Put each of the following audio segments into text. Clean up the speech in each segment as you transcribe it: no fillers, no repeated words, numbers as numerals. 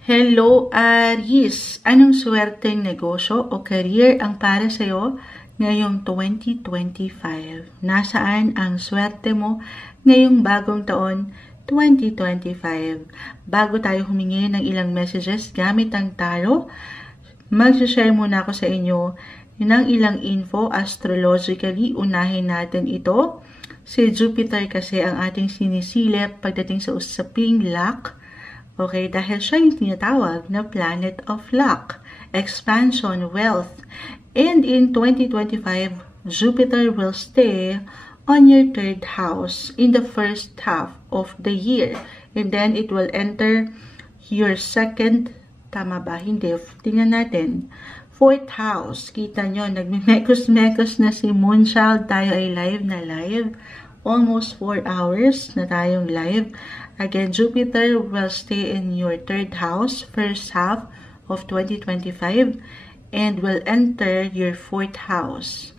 Hello, Aries! Anong swerteng negosyo o career ang para sa'yo ngayong 2025? Nasaan ang swerte mo ngayong bagong taon 2025? Bago tayo humingi ng ilang messages gamit ang tarot, mag-share muna ako sa inyo ng ilang info astrologically. Unahin natin ito. Si Jupiter kasi ang ating sinisilip pagdating sa usaping luck. Okay, dahil siya yung tinatawag na planet of luck, expansion, wealth. And in 2025, Jupiter will stay on your third house in the first half of the year. And then it will enter your second, tama ba? Hindi. Tingnan natin. Fourth house. Kita nyo, nagmimekos-mekos na si Moonchild. Tayo ay live na live. Almost 4 hours na tayong live. Again, Jupiter will stay in your third house, first half of 2025, and will enter your fourth house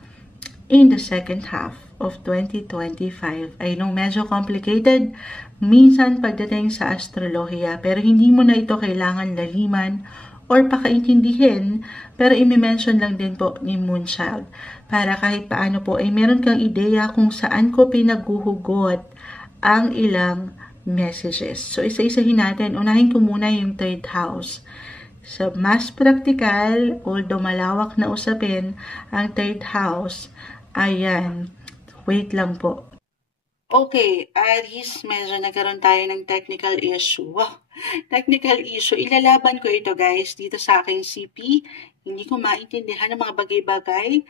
in the second half of 2025. I know medyo complicated minsan pagdating sa astrolohiya, pero hindi mo na ito kailangan laliman or pakaintindihin, pero imi-mention lang din po ni Moonchild para kahit paano po ay meron kang ideya kung saan ko pinaguhugot ang ilang messages. So, isa-isahin natin. Unahin ko muna yung third house. So, mas practical, although malawak na usapin, ang third house. Ayan. Wait lang po. Okay, Aries, medyo nagkaroon tayo ng technical issue. Wow, technical issue. Ilalaban ko ito, guys, dito sa aking CP. Hindi ko maintindihan ng mga bagay-bagay.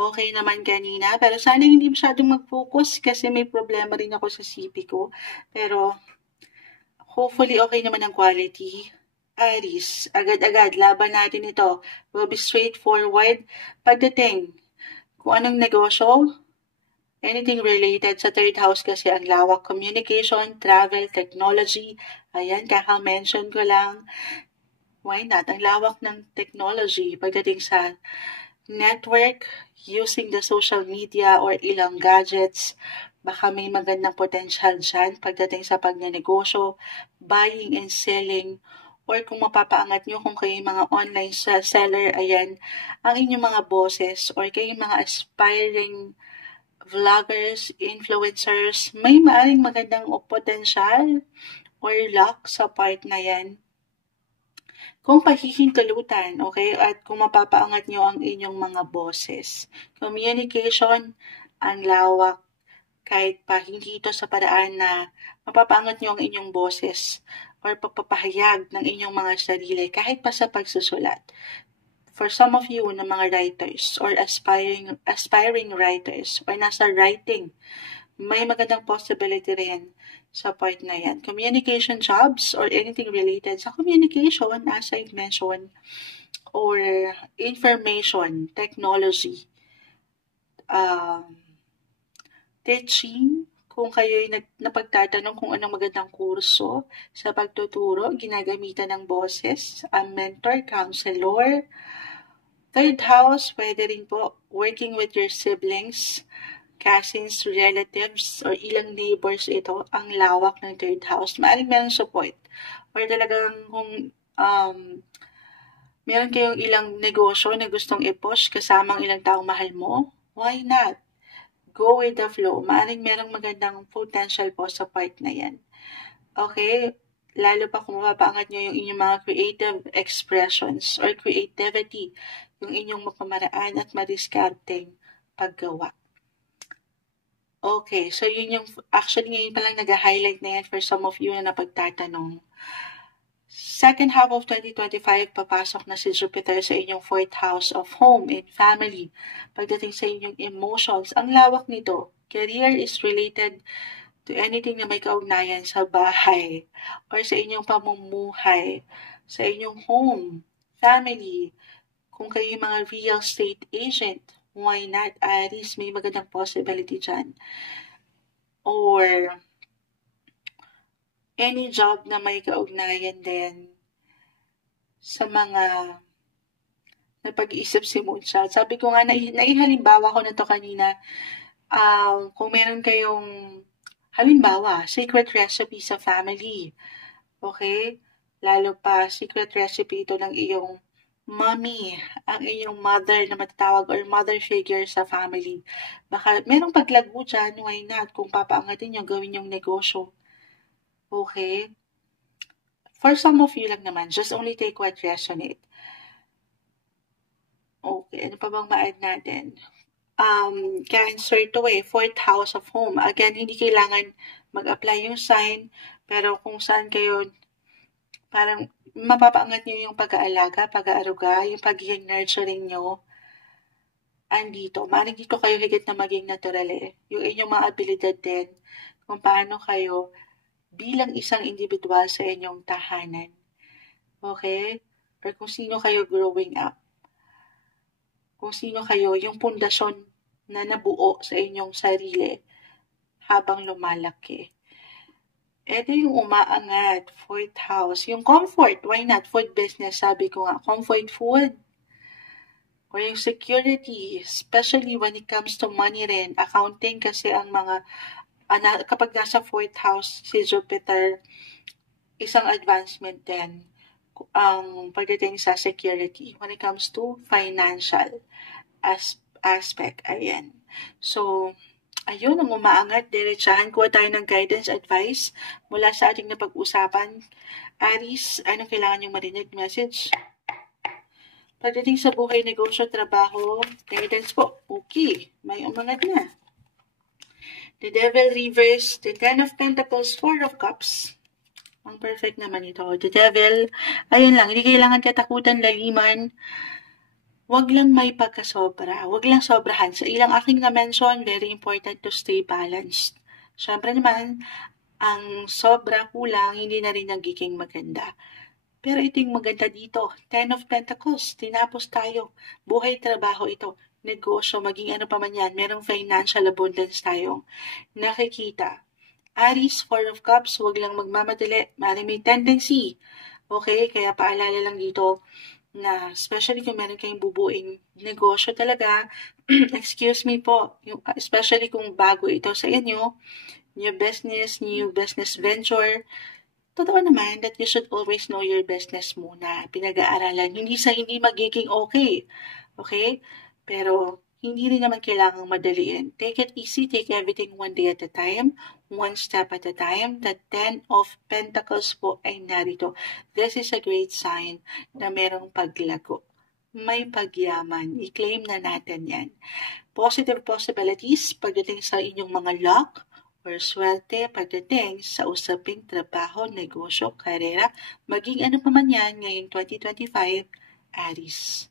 Okay naman kanina, pero sana hindi masyadong mag-focus kasi may problema rin ako sa CP ko. Pero, hopefully okay naman ang quality. Aries, agad-agad, laban natin ito. We'll be straightforward. Pagdating, kung anong negosyo, anything related sa third house kasi ang lawak, communication, travel, technology, ayan, kaka-mention ko lang. Why not? Ang lawak ng technology pagdating sa network, using the social media or ilang gadgets, baka may magandang potential dyan pagdating sa pagnenegosyo, buying and selling, or kung mapapaangat nyo kung kayo mga online seller, ayan, ang inyong mga bosses or kayo mga aspiring vloggers, influencers, may maaring magandang potential or luck sa part na yan. Kung pahihintulutan, okay, at kung mapapaangat nyo ang inyong mga bosses. Communication, ang lawak, kahit pa hindi ito sa paraan na mapapaangat nyo ang inyong bosses or pagpapahayag ng inyong mga sarili, kahit pa sa pagsusulat. For some of you na mga writers or aspiring writers or nasa writing, may magandang possibility rin sa part na yan. Communication jobs or anything related sa communication, as I mentioned, or information, technology, teaching, kung kayo'y napagtatanong kung anong magandang kurso sa pagtuturo, ginagamitan ng boses, a mentor, counselor. Third house, pwede rin po working with your siblings, cousins, relatives, or ilang neighbors ito, ang lawak ng third house. Maaring meron support. Or talagang kung meron kayong ilang negosyo na gustong i-push kasamang ilang taong mahal mo, why not? Go with the flow. Maaring merong magandang potential po sa part na yan. Okay? Lalo pa kung mapapaangat nyo yung inyong mga creative expressions or creativity, yung inyong mapamaraan at madiskarteng paggawa. Okay, so yun yung, actually ngayon pa lang nag-highlight na yan for some of you na napagtatanong. Second half of 2025, papasok na si Jupiter sa inyong fourth house of home and family. Pagdating sa inyong emotions, ang lawak nito. Career is related to anything na may kaugnayan sa bahay or sa inyong pamumuhay, sa inyong home, family. Kung kayo yung mga real estate agent, why not? Aries, may magandang possibility dyan. Or any job na may kaugnayan din sa mga napag-iisip si Moonchild. Sabi ko nga, naihalimbawa ko na to kanina, kung meron kayong, halimbawa, secret recipe sa family. Okay? Lalo pa, secret recipe ito ng iyong mommy, ang iyong mother na matatawag or mother figure sa family. Baka merong paglago dyan, why not? Kung papaangatin nyo, gawin yung negosyo. Okay? For some of you lang naman, just only take what resonate. Okay, ano pa bang ma-add natin? Cancer to fourth house of home. Again, hindi kailangan mag-apply yung sign, pero kung saan kayo, parang mapapaangat nyo yung pag-aalaga, pag-aaruga, yung pagiging nurturing nyo, andito. Maaaring dito kayo higit na maging natural Yung inyong mga abilidad din, kung paano kayo bilang isang individual sa inyong tahanan. Okay? Or kung sino kayo growing up. Kung sino kayo, yung pundasyon na nabuo sa inyong sarili habang lumalaki. Ito yung umaangat, fourth house. Yung comfort, why not? Food business, sabi ko nga, comfort food. Or yung security, especially when it comes to money rin. Accounting kasi ang mga, kapag nasa fourth house si Jupiter, isang advancement din ang pagdating sa security when it comes to financial aspect. Ayan. So, ayun, ang umaangat, diretsahan, kuha tayo ng guidance, advice mula sa ating napag-usapan. Aries, anong kailangan yung marinig message? Pagdating sa buhay, negosyo, trabaho, guidance po, okay, may umangat na. The Devil reverse, the Ten of Pentacles, Four of Cups. Ang perfect naman ito. The Devil, ayun lang, hindi kailangan katakutan, laliman. Wag lang may pagkasobra. Wag lang sobrahan. Sa ilang aking na-mention, very important to stay balanced. Siyempre naman, ang sobra kulang, hindi na rin nagiging maganda. Pero ito yung maganda dito. Ten of Pentacles, tinapos tayo. Buhay, trabaho ito. Negosyo, maging ano pa man yan. Merong financial abundance tayong nakikita. Aries, Four of Cups, huwag lang magmamadali. May tendency. Okay, kaya paalala lang dito na especially kung meron kayong bubuing negosyo talaga, excuse me po, especially kung bago ito sa inyo, new business venture, totoo naman that you should always know your business muna. Pinag-aaralan. Hindi magiging okay. Okay? Pero, hindi rin naman kailangang madaliin. Take it easy. Take everything one day at a time. One step at a time. The Ten of Pentacles po ay narito. This is a great sign na merong paglago. May pagyaman. I-claim na natin yan. Positive possibilities pagdating sa inyong mga luck, or swerte pagdating sa usaping trabaho, negosyo, karera, maging ano pa man yan ngayong 2025, Aries.